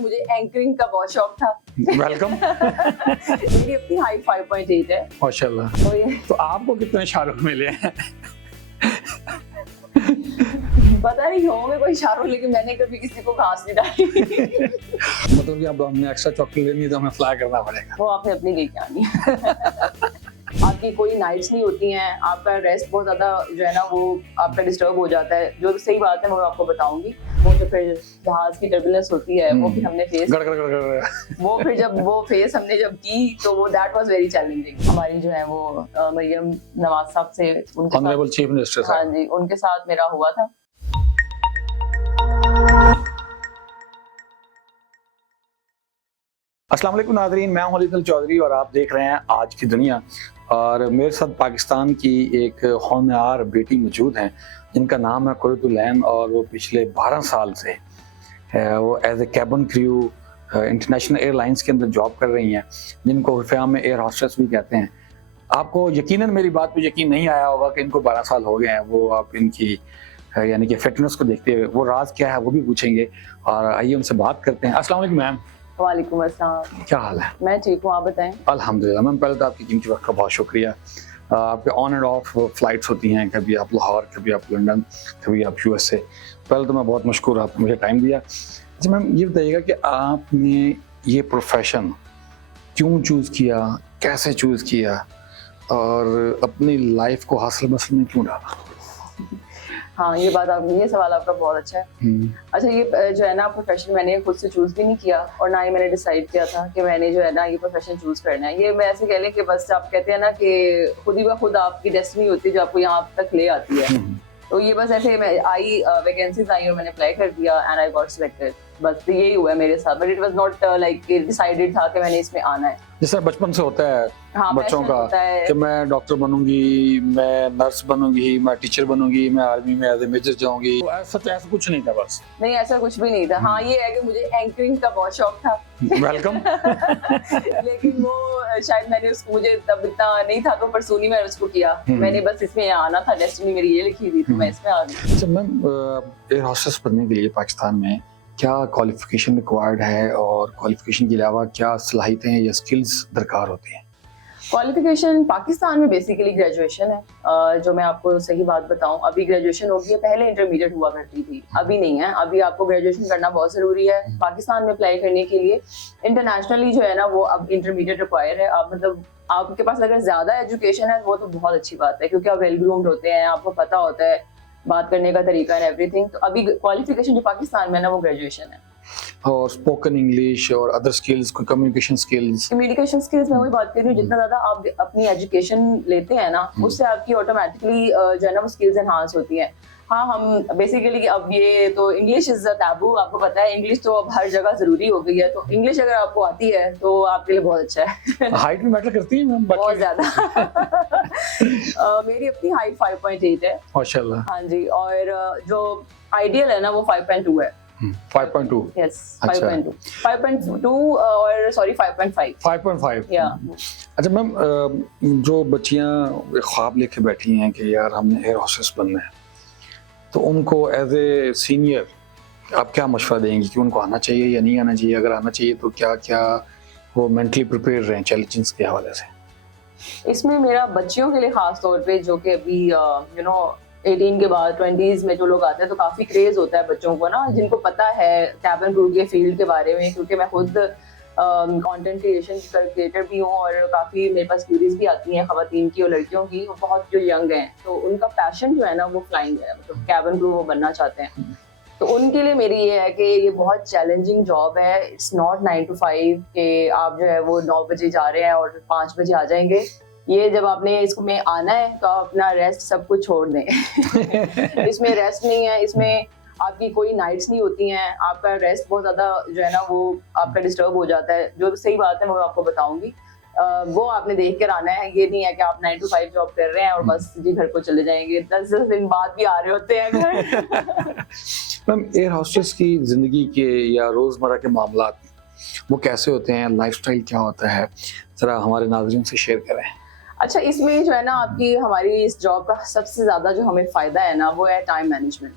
मुझे एंकरिंग का बहुत शौक था। वेलकम। मेरी अपनी हाइट 5.8 है। माशाल्लाह। तो ये तो आपको कितने शाहरुख मिले हैं? पता नहीं होंगे कोई शाहरुख, लेकिन मैंने कभी किसी को घास नहीं डाली। मतलब कि अब हमने एक्स्ट्रा चॉकलेट लेनी है तो हमें फ्लाई करना पड़ेगा। वो आपने अपनी लेके आनी है। आपकी कोई नाइट्स नहीं होती हैं, आपका रेस्ट बहुत ज्यादा जो है ना वो आपका डिस्टर्ब हो जाता है। जो सही बात है वो मैं आपको बताऊंगी। वो जो फिर जहाज की टर्बुलेंस होती है वो फिर हमने फेस गड़ गड़ गड़ गड़। वो फिर जब वो फेस हमने जब की तो वो दैट वाज वेरी चैलेंजिंग। हमारी जो है वो मरियम नवाज साहब से उनके ऑनरेबल चीफ मिनिस्टर साथ, हाँ साहब। जी, उनके साथ मेरा हुआ था। अस्सलाम वालेकुम नाज़रीन, मैं हूं खलील चौधरी और आप देख रहे हैं आज की दुनिया। और मेरे साथ पाकिस्तान की एक होनहार बेटी मौजूद हैं जिनका नाम है कुर्रतुल ऐन और वो पिछले 12 साल से वो as a cabin crew international airlines के अंदर जॉब कर रही हैं, जिनको उर्फ़ियाम में एयर हॉस्टेस भी कहते हैं। आपको यकीनन मेरी बात पे यकीन नहीं आया होगा कि इनको 12 साल हो गए हैं। वो आप इनकी यानी कि फिटनेस को देखते हुए वो राज क्या है वो भी पूछेंगे और आइए उनसे बात करते हैं। अस्सलाम वालेकुम मैम। वालेकुम अस्सलाम। क्या हाल है? मैं ठीक हूँ, आप बताएं। अल्हम्दुलिल्लाह मैम। पहले तो आपकी कीमती वक्त का बहुत शुक्रिया। आपके ऑन एंड ऑफ फ्लाइट्स होती हैं, कभी आप लाहौर, कभी आप लंदन, कभी आप यूएसए। पहले तो मैं बहुत मशकूर, आपने मुझे टाइम दिया। अच्छा मैम, ये बताइएगा कि आपने ये प्रोफेशन क्यों चूज़ किया, कैसे चूज़ किया और अपनी लाइफ को हासिल मसल में क्यों डाला? हाँ, ये सवाल आपका बहुत अच्छा है। अच्छा, ये जो है ना प्रोफेशन मैंने खुद से चूज भी नहीं किया और ना ही मैंने डिसाइड किया था कि मैंने जो है ना ये प्रोफेशन चूज करना है। ये मैं ऐसे कह लें कि बस आप कहते हैं ना कि खुद ही ब खुद आपकी डेस्टिनी होती है जो आपको यहाँ तक ले आती है। तो ये बस ऐसे वैकेंसीज आई और मैंने अप्लाई कर दिया एंड आई गॉट सिलेक्टेड। बस यही हुआ है मेरे साथ, but it was not like decided था कि मैंने इसमें आना है। जैसे बचपन से होता है हाँ, बच्चों का कि मैं डॉक्टर बनूंगी, मैं नर्स बनूंगी, मैं टीचर बनूंगी, मैं आर्मी में एज ए मेजर जाऊंगी। तो ऐसा कुछ नहीं था बस? नहीं, ऐसा कुछ भी नहीं था। हाँ, ये है कि मुझे एंकरिंग का बहुत शौक था। वेलकम। लेकिन वो शायद मैंने उसको, मुझे तब इतना नहीं था तो परसू नहीं मैंने उसको किया। मैंने बस इसमें आना था, डेस्टिनी मेरी ये लिखी थी तो मैं इसमें आ गई। अच्छा मैम, एयर हॉस्टेस बनने के लिए पाकिस्तान में क्या क्वालिफिकेशन रिक्वायर्ड है और क्वालिफिकेशन के अलावा क्या सलाहियतें या स्किल्स दरकार होती हैं? क्वालिफिकेशन पाकिस्तान में बेसिकली ग्रेजुएशन है। जो मैं आपको सही बात बताऊं, अभी ग्रेजुएशन हो गई है, पहले इंटरमीडिएट हुआ करती थी, अभी नहीं है। अभी आपको ग्रेजुएशन करना बहुत जरूरी है पाकिस्तान में अप्लाई करने के लिए। इंटरनेशनली जो है ना वो अब इंटरमीडिएट रिक्वायर है। आप मतलब आपके पास अगर ज्यादा एजुकेशन है वो तो बहुत अच्छी बात है, क्योंकि आप वेल ग्रूम्ड होते हैं, आपको पता होता है बात करने का तरीका एंड एवरीथिंग। तो अभी क्वालिफिकेशन जो पाकिस्तान में है ना वो ग्रेजुएशन है। और स्पोकन इंग्लिश और अदर स्किल्स, कम्युनिकेशन स्किल्स मैं वही बात कर रही हूँ। जितना ज्यादा आप अपनी एजुकेशन लेते हैं ना उससे आपकी ऑटोमेटिकली जो है ना वो स्किल्स एनहांस होती हैं। हाँ, हम बेसिकली अब ये तो इंग्लिश इज अ टैबू, आपको पता है। इंग्लिश तो अब हर जगह जरूरी हो गई है, तो इंग्लिश अगर आपको आती है तो आपके लिए बहुत अच्छा है। हाइट में मैटर करती है मैम? बहुत ज्यादा। मेरी अपनी हाइट 5.8 है। माशाल्लाह। हाँ जी, और जो आइडियल है ना वो 5.2 है। 5.2? यस, 5.2 और सॉरी 5.5। 5.5 या। अच्छा मैम, जो बच्चियां ख्वाब लेके बैठी हैं कि यार हमने एयर हॉस्टेस बनना है, तो उनको एज ए सीनियर आप क्या मशवरा देंगी कि उनको आना चाहिए या नहीं आना चाहिए? अगर आना चाहिए तो क्या क्या वो मेंटली प्रिपेयर रहें चैलेंजेस के हवाले से? इसमें मेरा बच्चियों के लिए खास तौर पे जो कि अभी 18 के बाद 20s में जो लोग आते हैं तो काफी क्रेज होता है बच्चों को ना, जिनको पता है कैबिन क्रू के फील्ड के बारे में, क्योंकि मैं खुद कंटेंट क्रिएटर भी हूँ और काफी मेरे पास क्यूरीज भी आती हैं खवातीन की और लड़कियों की, वो बहुत जो यंग हैं तो उनका पैशन जो है ना वो फ्लाइंग है, मतलब कैबिन क्रू वो बनना चाहते हैं। तो उनके लिए मेरी ये है कि ये बहुत चैलेंजिंग जॉब है। इट्स नॉट 9 to 5 के आप जो है वो 9 बजे जा रहे हैं और 5 बजे आ जाएंगे। ये जब आपने इसको में आना है तो आप अपना रेस्ट सब कुछ छोड़ दें। इसमें रेस्ट नहीं है, इसमें आपकी कोई नाइट्स नहीं होती हैं, आपका रेस्ट बहुत ज्यादा जो है ना वो आपका डिस्टर्ब हो जाता है। जो सही बात है वो आपको बताऊंगी, वो आपने देख कर आना है। ये नहीं है कि आप 9 to 5 जॉब कर रहे हैं और बस जी घर को चले जाएंगे, 10 दिन बाद भी आ रहे होते हैं घर। मैम, एयर हॉस्टेस की जिंदगी के या रोजमर्रा के मामलात वो कैसे होते हैं, लाइफस्टाइल क्या होता है, जरा हमारे नाज़रीन से शेयर करें। अच्छा, इसमें जो है ना आपकी हमारी इस जॉब का सबसे ज्यादा जो हमें फायदा है ना वो है टाइम मैनेजमेंट।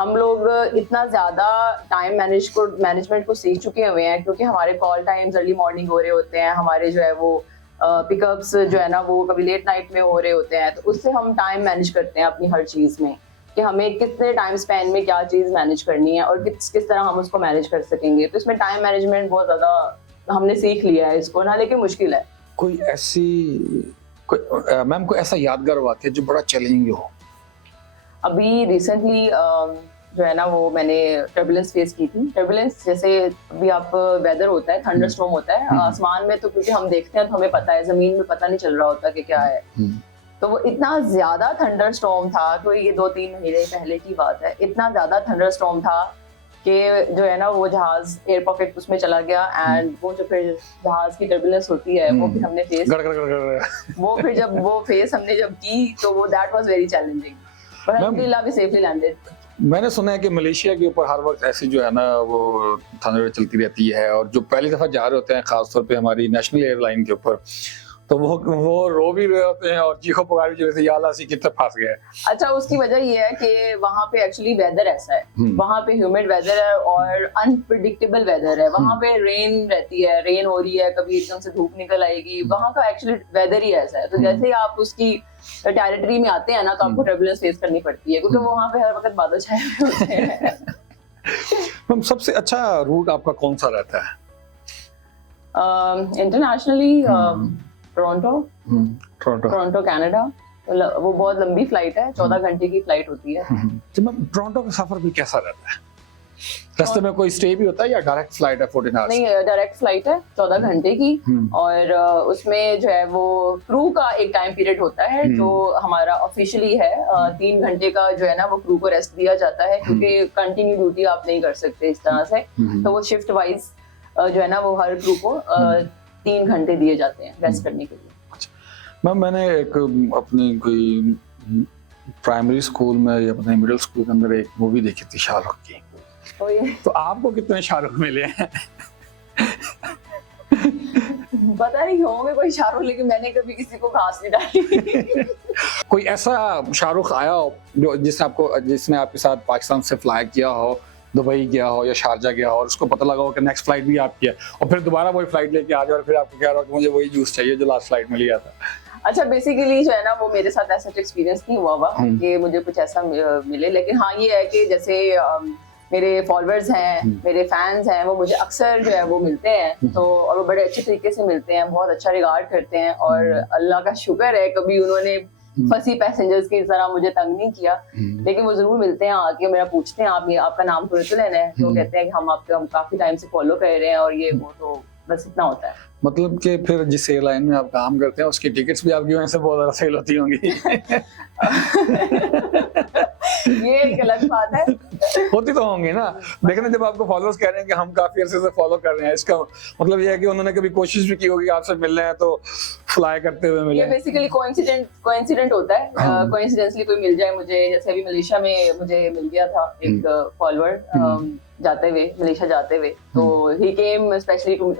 हम लोग इतना ज्यादा टाइम मैनेजमेंट को सीख चुके हुए हैं, क्योंकि हमारे कॉल टाइम्स अर्ली मॉर्निंग हो रहे होते हैं, हमारे जो है वो पिकअप्स जो है ना वो कभी लेट नाइट में हो रहे होते हैं, तो उससे हम टाइम मैनेज करते हैं अपनी हर चीज में कि हमें कितने टाइम स्पैन में क्या चीज मैनेज करनी है और किस तरह हम उसको मैनेज कर सकेंगे। तो इसमें टाइम मैनेजमेंट बहुत ज्यादा हमने सीख लिया है इसको ना, लेकिन मुश्किल है। कोई ऐसी मैम कोई ऐसा यादगार वाक़या जो बड़ा चैलेंजिंग हो? अभी रिसेंटली जो है ना वो मैंने टर्बुलेंस फेस की थी। टर्बुलेंस जैसे अभी आप वेदर होता है, थंडर स्टॉर्म होता है आसमान में, तो क्योंकि हम देखते हैं तो हमें पता है, जमीन में पता नहीं चल रहा होता कि क्या है। तो वो इतना ज्यादा थंडर स्टॉर्म था, तो ये 2-3 महीने पहले की बात है, इतना ज्यादा थंडर स्टॉर्म था कि जो है ना वो जहाज एयर पॉकेट उसमें चला गया। एंड वो जो फिर जहाज की टर्बुलेंस होती है वो फिर हमने फेस वो फिर जब वो फेस हमने जब की तो वो that was very challenging, but अल्हम्दुलिल्लाह वी सेफली लैंडेड। मैंने सुना है कि मलेशिया के ऊपर हर वक्त ऐसी जो है ना वो थंडर चलती रहती है, और जो पहली दफा जा रहे होते हैं खासतौर पे हमारी नेशनल एयरलाइन के ऊपर, तो वो रो भी रहे होते हैं और चीखो पुकार भी रहे थे, या अल्लाह से कितना फंस गया है। अच्छा, उसकी वजह ये है कि वहाँ पे एक्चुअली वेदर ऐसा है, वहाँ पे ह्यूमिड वेदर है और अनप्रिडिक्टेबल वेदर है। वहाँ पे रेन रहती है, रेन हो रही है, कभी एकदम से धूप निकल आएगी, वहाँ का एक्चुअली वेदर ही ऐसा है। तो जैसे ही आप उसकी टेरिटरी में आते हैं ना तो आपको टर्बुलेंस फेस करनी पड़ती है, क्योंकि वहाँ पे हर वक्त बादल छाए हुए होते हैं। मैम सबसे अच्छा रूट आपका कौन सा रहता है? इंटरनेशनली टोरंटो कनाडा, वो बहुत लंबी फ्लाइट है, 14 घंटे की फ्लाइट होती है। तो मैम टोरंटो का सफर भी कैसा रहता है? रास्ते में कोई स्टे भी होता है या डायरेक्ट फ्लाइट है 14 आवर्स? नहीं, डायरेक्ट फ्लाइट है 14 घंटे की, और उसमें जो है वो क्रू का एक टाइम पीरियड होता है जो हमारा ऑफिशियली है 3 घंटे का, जो है ना वो क्रू को रेस्ट दिया जाता है, क्योंकि कंटिन्यू ड्यूटी आप नहीं कर सकते इस तरह से। तो वो शिफ्ट वाइज जो है ना वो हर क्रू को 3 घंटे दिए जाते हैं रेस्ट करने के लिए। मैम मैंने एक अपनी कोई प्राइमरी स्कूल में या अपने मिडिल स्कूल के अंदर एक मूवी देखी थी शाहरुख की, तो आपको कितने शाहरुख मिले हैं? पता नहीं होंगे कोई शाहरुख, लेकिन मैंने कभी किसी को खास नहीं डाली। कोई ऐसा शाहरुख आया हो जो जिसने आपके साथ पाकिस्तान से फ्लाई किया हो, दुबई गया हो या शारजा गया हो, और उसको पता लगा हो कि नेक्स्ट फ्लाइट भी आपकी है, और फिर दोबारा वही फ्लाइट लेके आ जाए और फिर आपको कह रहा हो कि मुझे वही जूस चाहिए जो लास्ट फ्लाइट में लिया था? अच्छा, बेसिकली जो है ना वो मेरे साथ ऐसा एक्सपीरियंस नहीं हुआ कि मुझे कुछ ऐसा मिले, लेकिन हाँ ये है कि जैसे मेरे फॉलोअर्स हैं, मेरे फैंस हैं, वो मुझे अक्सर जो है वो मिलते हैं, तो और वो बड़े अच्छे तरीके से मिलते हैं, बहुत अच्छा रिगार्ड करते हैं, और अल्लाह का शुक्र है कभी उन्होंने फंसी पैसेंजर्स की तरह मुझे तंग नहीं किया। लेकिन वो जरूर मिलते हैं आके, मेरा पूछते हैं आपका नाम कुरतुलैन है, तो कहते हैं कि हम काफी टाइम से फॉलो कर रहे हैं, और ये वो, तो बस इतना होता है। मतलब कि फिर जिस एयरलाइन में आप काम करते हैं उसकी टिकट्स भी आपकी वजह से बहुत ज्यादा सेल होती होंगी। ये एक अलग बात है। होती तो होंगी ना, देखना जब आपको फॉलोअर्स कह रहे हैं कि हम काफी अरसे से फॉलो कर रहे हैं, इसका मतलब ये है कि उन्होंने कभी कोशिश भी की होगी आपसे मिलने हैं, तो फ्लाई करते हुए मिले। ये बेसिकली कोइंसिडेंट होता है, कोइंसिडेंटली कोई मिल जाए मुझे। जैसे अभी मलेशिया में मुझे मिल गया था एक फॉलोअर मलेशिया जाते हुए, तो ही केम स्पेशली टू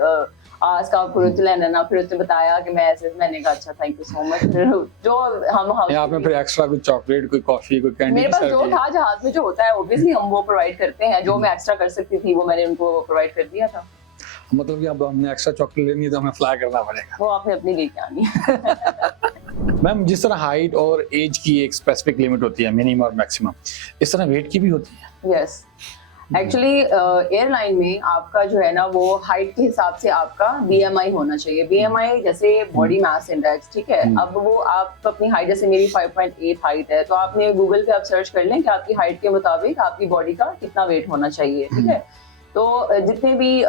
आस्क आप कुरतुलैन है ना, फिर उसने बताया कि मैं ऐसे, मैंने कहा अच्छा थैंक यू सो मच। जो हम आपने फिर एक्स्ट्रा कोई चॉकलेट, कोई कॉफी, कोई कैंडी, मेरे पास जो था जहाज में जो होता है ऑब्वियसली हम वो प्रोवाइड करते हैं, जो मैं एक्स्ट्रा कर सकती थी वो मैंने उनको प्रोवाइड कर दिया था। मतलब कि अब हमने एक्स्ट्रा चॉकलेट लेनी है तो हमें फ्लाई करना पड़ेगा, वो आपने अपनी लेके आनी है। मैम जिस तरह हाइट और एज की एक स्पेसिफिक लिमिट होती है, मिनिमम और मैक्सिमम, इस तरह वेट की भी होती है? यस, एक्चुअली एयरलाइन में आपका जो है ना वो हाइट के हिसाब से आपका BMI होना चाहिए। BMI जैसे बॉडी मास इंडेक्स, ठीक है। अब वो आप अपनी हाइट, जैसे मेरी 5.8 हाइट है, तो आपने गूगल पे आप सर्च कर लें कि आपकी हाइट के मुताबिक आपकी बॉडी का कितना वेट होना चाहिए, ठीक है। तो जितने भी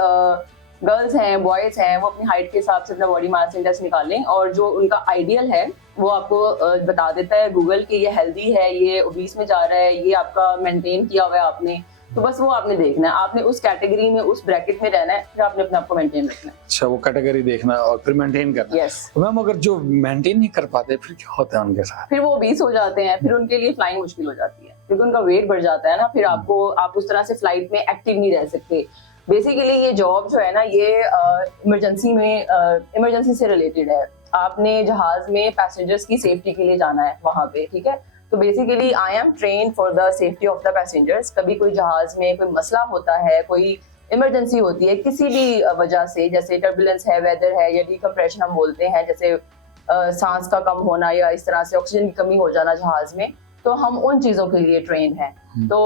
गर्ल्स हैं, बॉयज हैं, वो अपनी हाइट के हिसाब से अपना बॉडी मास इंडेक्स निकालें, और जो उनका आइडियल है वो आपको बता देता है गूगल कि ये हेल्दी है, ये ओबीस में जा रहा है, ये आपका मेंटेन किया हुआ है आपने। तो बस वो आपने देखना है, आपने उस कैटेगरी में, उस ब्रैकेट में रहना है, फिर आपने अपने आप को मेंटेन रखना है। अच्छा, वो कैटेगरी देखना और फिर मेंटेन करना। यस। तो मैम अगर जो मेंटेन नहीं कर पाते फिर क्या होता है उनके साथ? फिर वो ओबीस हो जाते हैं, फिर उनके लिए फ्लाइंग मुश्किल हो जाती है, क्योंकि उनका वेट बढ़ जाता है ना, फिर आप उस तरह से फ्लाइट में एक्टिव नहीं रह सकते। बेसिकली ये जॉब जो है ना, ये इमरजेंसी से रिलेटेड है। आपने जहाज में पैसेंजर्स की सेफ्टी के लिए जाना है वहां पे, ठीक है। तो basically I am train for the safety of the passengers. कभी कोई जहाज में कोई मसला होता है, कोई इमरजेंसी होती है किसी भी वजह से, जैसे टर्बुलेंस है, वेदर है, या डिकम्प्रेशन हम बोलते हैं, जैसे सांस का कम होना या इस तरह से ऑक्सीजन की कमी हो जाना जहाज में, तो हम उन चीज़ों के लिए ट्रेन हैं। तो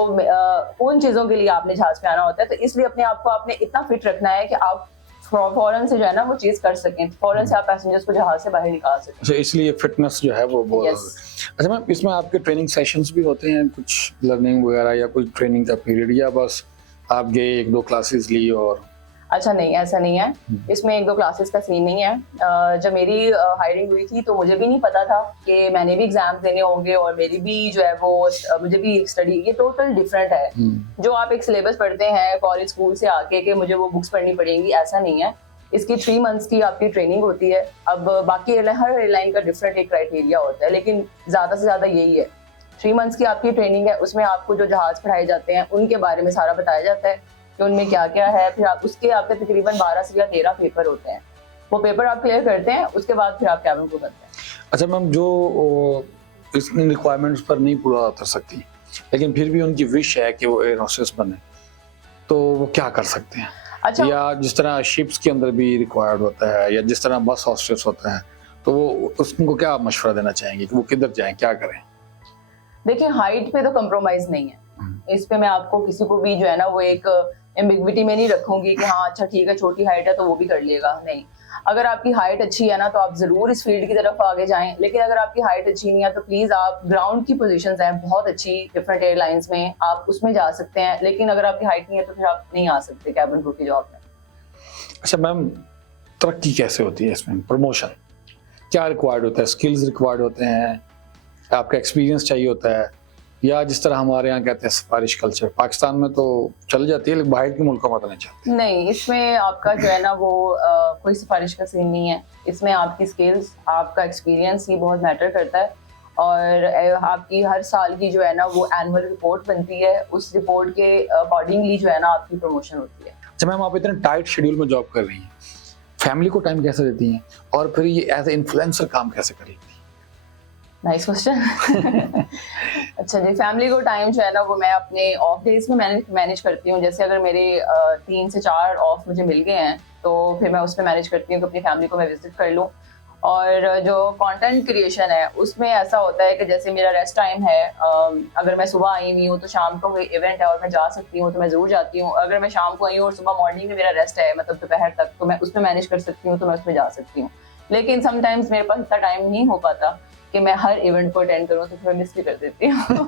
उन चीज़ों के लिए आपने जहाज पे आना होता है, तो इसलिए अपने आप को आपने इतना फिट रखना है कि आप फौरन से जो है ना वो चीज़ कर सकें, फौरन से आप पैसेंजर्स को जहाज से बाहर निकाल सकें। अच्छा, इसलिए फिटनेस जो है वो बहुत अच्छा मैम, इसमें आपके ट्रेनिंग सेशंस भी होते हैं, कुछ लर्निंग वगैरह या कोई ट्रेनिंग का पीरियड, या बस आप गए 1-2 क्लासेस ली और? अच्छा नहीं, ऐसा नहीं है, इसमें 1-2 क्लासेस का सीन नहीं है। जब मेरी हायरिंग हुई थी तो मुझे भी नहीं पता था कि मैंने भी एग्जाम देने होंगे और मेरी भी जो है वो मुझे भी एक स्टडी, ये टोटल डिफरेंट है। जो आप एक सिलेबस पढ़ते हैं कॉलेज स्कूल से आके कि मुझे वो बुक्स पढ़नी पड़ेंगी, ऐसा नहीं है। इसकी 3 मंथ्स की आपकी ट्रेनिंग होती है। अब बाकी हर एयरलाइन का डिफरेंट एक क्राइटेरिया होता है, लेकिन ज़्यादा से ज़्यादा यही है। 3 मंथ्स की आपकी ट्रेनिंग है, उसमें आपको जो जहाज़ पढ़ाए जाते हैं उनके बारे में सारा बताया जाता है कि उनमें क्या क्या है। फिर आप उसके आपके तकरीबन 12 से या 13 पेपर होते हैं, वो पेपर आप क्लियर करते हैं, उसके बाद फिर आप कैबिन को करते हैं। अच्छा मैम, जो इस रिक्वायरमेंट्स पर नहीं पूरा उतर सकती लेकिन फिर भी उनकी विश है कि वो एयर होस्टेस बने, तो वो क्या कर सकते हैं? अच्छा, या जिस तरह शिप्स के अंदर भी रिक्वायर्ड होता है या जिस तरह बस होस्टेस होता है, तो वो उसको क्या मशवरा देना चाहेंगे कि वो किधर जाएं, क्या करें? देखिए हाइट पे तो कंप्रोमाइज नहीं है, इस पे मैं आपको किसी को भी जो है ना वो एक एम्बिग्विटी में नहीं रखूंगी कि हाँ अच्छा ठीक है छोटी हाइट है तो वो भी कर लेगा, नहीं। अगर आपकी हाइट अच्छी है ना तो आप जरूर इस फील्ड की तरफ आगे जाएं, लेकिन अगर आपकी हाइट अच्छी नहीं है तो प्लीज आप ग्राउंड की पोजीशंस हैं बहुत अच्छी डिफरेंट एयरलाइंस में, आप उसमें जा सकते हैं। लेकिन अगर आपकी हाइट नहीं है तो फिर आप नहीं आ सकते कैबिन क्रू की जॉब में। अच्छा मैम, तरक्की कैसे होती है इसमें, प्रमोशन क्या रिक्वायर्ड होता है, स्किल्स रिक्वायर्ड होते हैं, आपका एक्सपीरियंस चाहिए होता है, या जिस तरह हमारे यहाँ कहते हैं सिफारिश कल्चर, पाकिस्तान में तो चल जाती है लेकिन बाहर के मुल्कों में तो नहीं चलती? नहीं, इसमें आपका जो है ना वो कोई सिफारिश का सीन नहीं है। इसमें आपकी स्किल्स, आपका एक्सपीरियंस ही बहुत मैटर करता है। और आपकी हर साल की जो है ना वो एनुअल रिपोर्ट बनती है, उस रिपोर्ट के अकॉर्डिंगली जो है ना आपकी प्रमोशन होती है। अच्छा मैम, आप इतने टाइट शेड्यूल में जॉब कर रही हैं, फैमिली को टाइम कैसे देती हैं, और फिर ये एज ए इन्फ्लुएंसर काम कैसे कर लेती हैं? Nice question. अच्छा जी, फैमिली को टाइम जो है ना वो मैं अपने ऑफ डेज में मैनेज करती हूँ। जैसे अगर मेरे 3 से 4 ऑफ मुझे मिल गए हैं तो फिर मैं उसमें मैनेज करती हूँ कि अपनी फैमिली को मैं विजिट कर लूँ। और जो कंटेंट क्रिएशन है उसमें ऐसा होता है कि जैसे मेरा रेस्ट टाइम है, अगर मैं सुबह आई हुई हूँ तो शाम को कोई इवेंट है और मैं जा सकती हूँ तो मैं ज़रूर जाती हूँ। अगर मैं शाम को आई हूँ और सुबह मॉर्निंग में मेरा रेस्ट है, मतलब दोपहर तक, तो मैं उसमें मैनेज कर सकती हूँ तो मैं उसमें जा सकती हूँ। लेकिन समटाइम्स मेरे पास इतना टाइम नहीं हो पाता कि मैं हर इवेंट को अटेंड करूँ, तो फिर मैं मिस भी कर देती हूँ।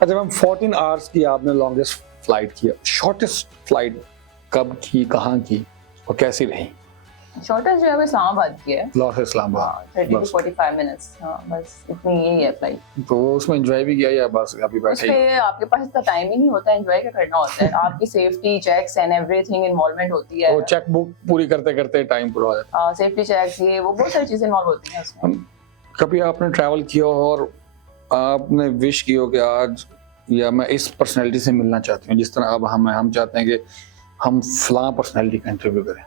अच्छा मैम, 14 आवर्स की आपने लॉन्गेस्ट फ्लाइट की, शॉर्टेस्ट फ्लाइट कब की, कहाँ की और कैसी रही? शॉर्टेस्ट जो है वो इस्लामाबाद की है, लाहौर से इस्लामाबाद, 30 to 45 मिनट्स। हाँ बस इतनी यही है फ्लाइट। तो उसमें एंजॉय भी किया या बस अभी बैठे ही? उसपे आपके पास इतना टाइम ही नहीं होता, एंजॉय क्या करना होता है। आपकी safety checks and everything involvement होती है, वो चेक बुक पूरी करते करते टाइम पूरा हो जाता है। सेफ्टी चेक्स, ये वो बहुत सारी चीजें इन्वॉल्व होती हैं उसमें। कभी आपने ट्रैवल किया हो और आपने विश की हो कि आज या मैं इस पर्सनैलिटी से मिलना चाहती हूँ, जिस तरह अब हम चाहते हैं कि हम फलां पर्सनैलिटी का इंटरव्यू करें,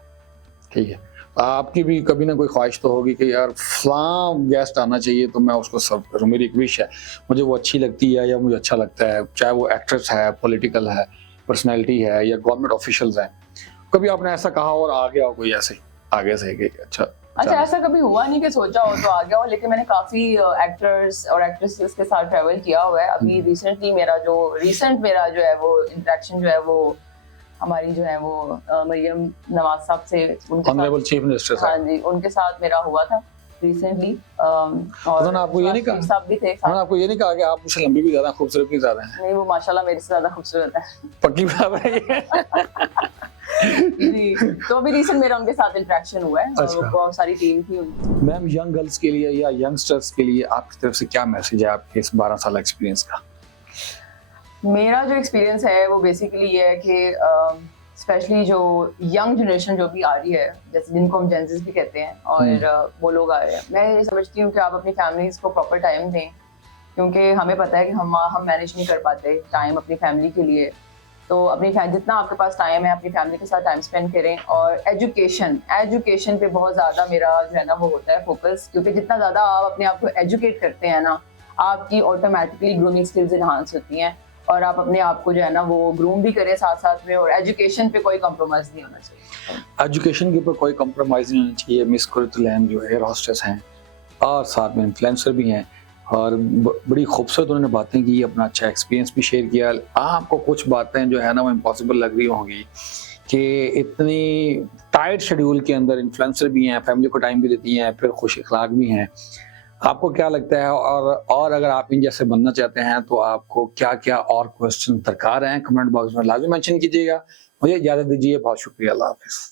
ठीक है, आपकी भी कभी ना कोई ख्वाहिश तो होगी कि यार फलां गेस्ट आना चाहिए तो मैं उसको सर्व करूं, मेरी एक विश है, मुझे वो अच्छी लगती है या मुझे अच्छा लगता है, चाहे वो एक्ट्रेस है, पॉलिटिकल है, पर्सनैलिटी है या गवर्नमेंट ऑफिशियल्स हैं। कभी आपने ऐसा कहा और आ गया हो कोई ऐसे आगे से कि अच्छा? ऐसा कभी हुआ नहीं कि सोचा हो तो आ गया हो, लेकिन मैंने काफी एक्टर्स और एक्ट्रेसेस के साथ ट्रैवल किया हुआ है। अभी रिसेंट मेरा जो है वो इंटरेक्शन जो है वो हमारी जो है वो मरियम नवाज साहब से, ऑनरेबल चीफ मिनिस्टर साहब, हाँ जी, उनके साथ मेरा हुआ था रिसेंटली। और आपको ये नहीं कहा साहब भी थे, आपको ये नहीं कहा कि आप मुझसे लंबी भी ज्यादा, खूबसूरत भी ज्यादा हैं? नहीं, वो माशाल्लाह मेरे से ज्यादा खूबसूरत है। पक्की बात है। जी, तो अभी रिसेंट मेरा उनके साथ इंटरेक्शन हुआ है। अच्छा। और बहुत सारी टीम थी उनकी। मैम, यंग गर्ल्स के लिए या यंगस्टर्स के लिए आपकी तरफ से क्या मैसेज है आपके इस 12 साल एक्सपीरियंस का? मेरा जो एक्सपीरियंस है वो बेसिकली ये है कि स्पेशली जो यंग जनरेशन जो भी आ रही है, जैसे जिनको हम जेंजिस भी कहते हैं, और वो लोग आ रहे हैं, मैं ये समझती हूँ कि आप अपनी फैमिलीज को प्रॉपर टाइम दें, क्योंकि हमें पता है कि हम मैनेज नहीं कर पाते टाइम अपनी फैमिली के लिए। तो अपनी जितना आपके पास टाइम है अपनी फैमिली के साथ टाइम स्पेंड करें। और एजुकेशन पे बहुत ज़्यादा मेरा जो है ना वो होता है फोकस, क्योंकि जितना ज़्यादा आप अपने आप को एजुकेट करते हैं ना, आपकी ऑटोमेटिकली ग्रूमिंग स्किल्स इन्हांस होती हैं और आप अपने आप को जो है ना वो ग्रूम भी करें साथ साथ में, और एजुकेशन पे कोई कॉम्प्रोमाइज नहीं होना चाहिए। एजुकेशन के ऊपर कोई कॉम्प्रोमाइज़ नहीं होना चाहिए। मिस कुरैतुल ऐन जो एयर होस्टेस हैं और साथ में इन्फ्लुएंसर भी हैं, और बड़ी खूबसूरत उन्होंने बातें की, अपना अच्छा एक्सपीरियंस भी शेयर किया। आपको कुछ बातें जो है ना वो इम्पॉसिबल लग रही होंगी कि इतनी टाइट शेड्यूल के अंदर इन्फ्लुएंसर भी हैं, फैमिली को टाइम भी देती हैं, फिर खुश अखलाक भी हैं। आपको क्या लगता है, और अगर आप इन जैसे बनना चाहते हैं तो आपको क्या-क्या और क्वेश्चन दरकार हैं, कमेंट बॉक्स में लाज़िम मेंशन कीजिएगा। मुझे इजाज़त दीजिए, बहुत शुक्रिया, अल्लाह हाफ़िज़।